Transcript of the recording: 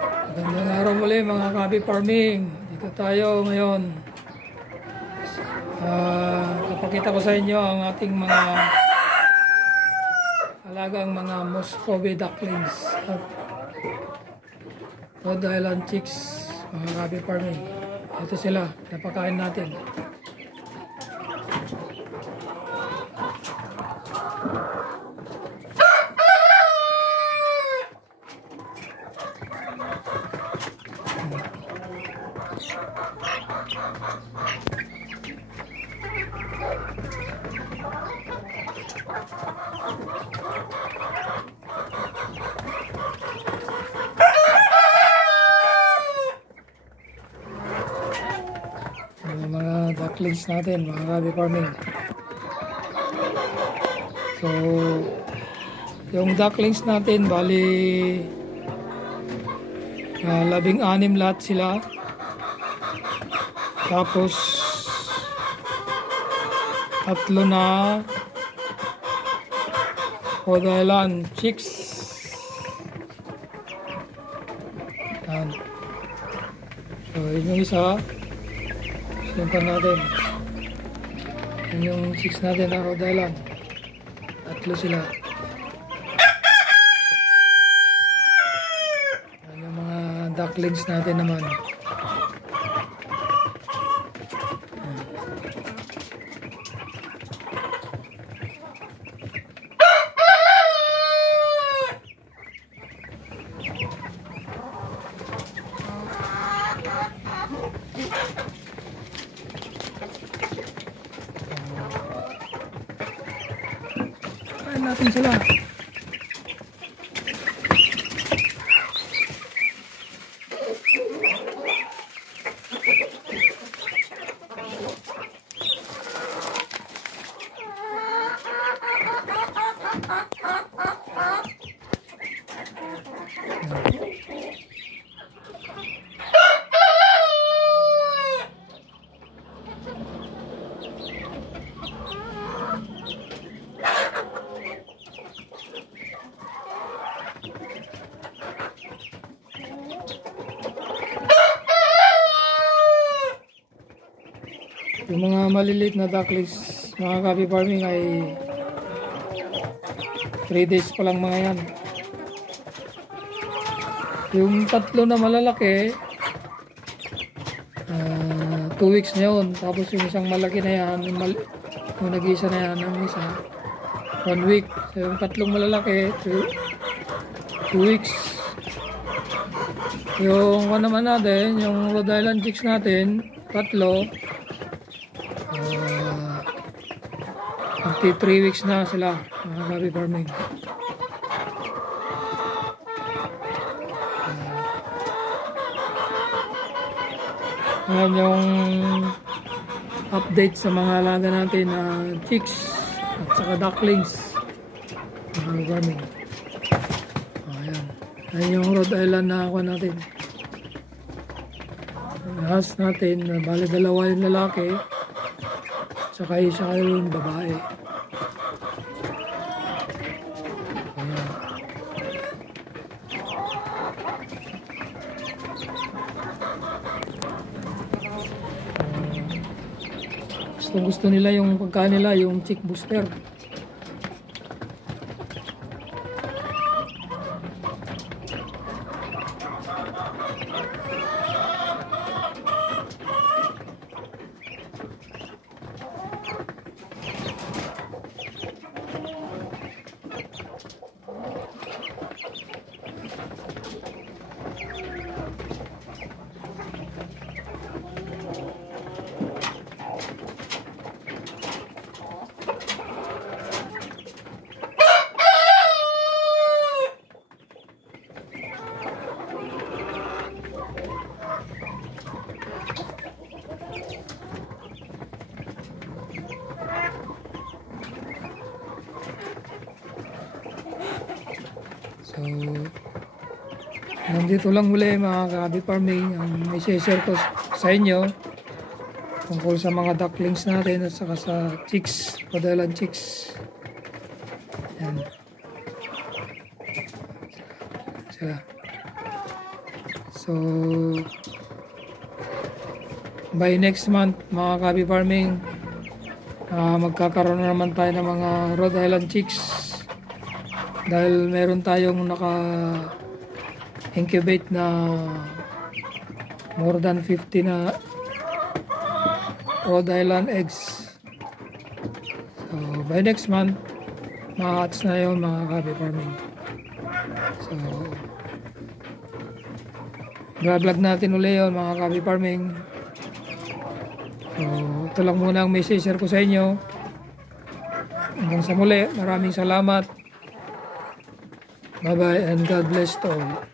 Magandang araw muli mga kabi farming. Dito tayo ngayon. Papakita ko sa inyo ang ating mga alagang mga Muscovy ducklings at Rhode Island chicks, mga kabi farming. Ito sila, napakain natin. Mga ducklings natin, mga kabi farming. So yung ducklings natin bali 16 lahat sila. Tapos tatlo na Rhode Island chicks. Yan. So yun yung isa. Simpan natin. Yun yung chicks natin na Rhode Island. Tatlo sila. Yan yung mga ducklings natin naman. Kain natin sila. Yung mga maliliit na ducklings, mga kabi farming, ay 3 days pa lang mga yan. Yung tatlo na malalaki 2 weeks na yun. Tapos yung isang malaki na yan, yung nag-iisa na yan, yung isa 1 week. So yung tatlong malalaki 2 weeks. Yung ano naman natin, yung Rhode Island chicks natin, tatlo 3 weeks na sila, mga kabi farming. Yan yung update sa mga alaga natin na chicks at saka ducklings, mga kabi farming. Ayan. Yan yung Rhode Island na ako natin. Lahas natin, bali dalawa yung lalaki saka isa yung babae. Gusto nila yung pagkain nila, yung chick booster. So nandito lang muli mga kabi farming ang may share ko sa inyo tungkol sa mga ducklings natin at saka sa chicks, Rhode Island chicks. Yan sila. So, by next month, mga Kabi Farming, magkakaroon na naman tayo ng mga Rhode Island chicks. Dahil meron tayong naka-incubate na more than 50 na Rhode Island eggs. So, by next month, ma-hatch na yun mga Kabi Farming. So, vlog natin ulit yun mga Kabi Farming. So, ito lang muna ang message share ko sa inyo. Hanggang sa muli, maraming salamat. Bye bye and God bless to all.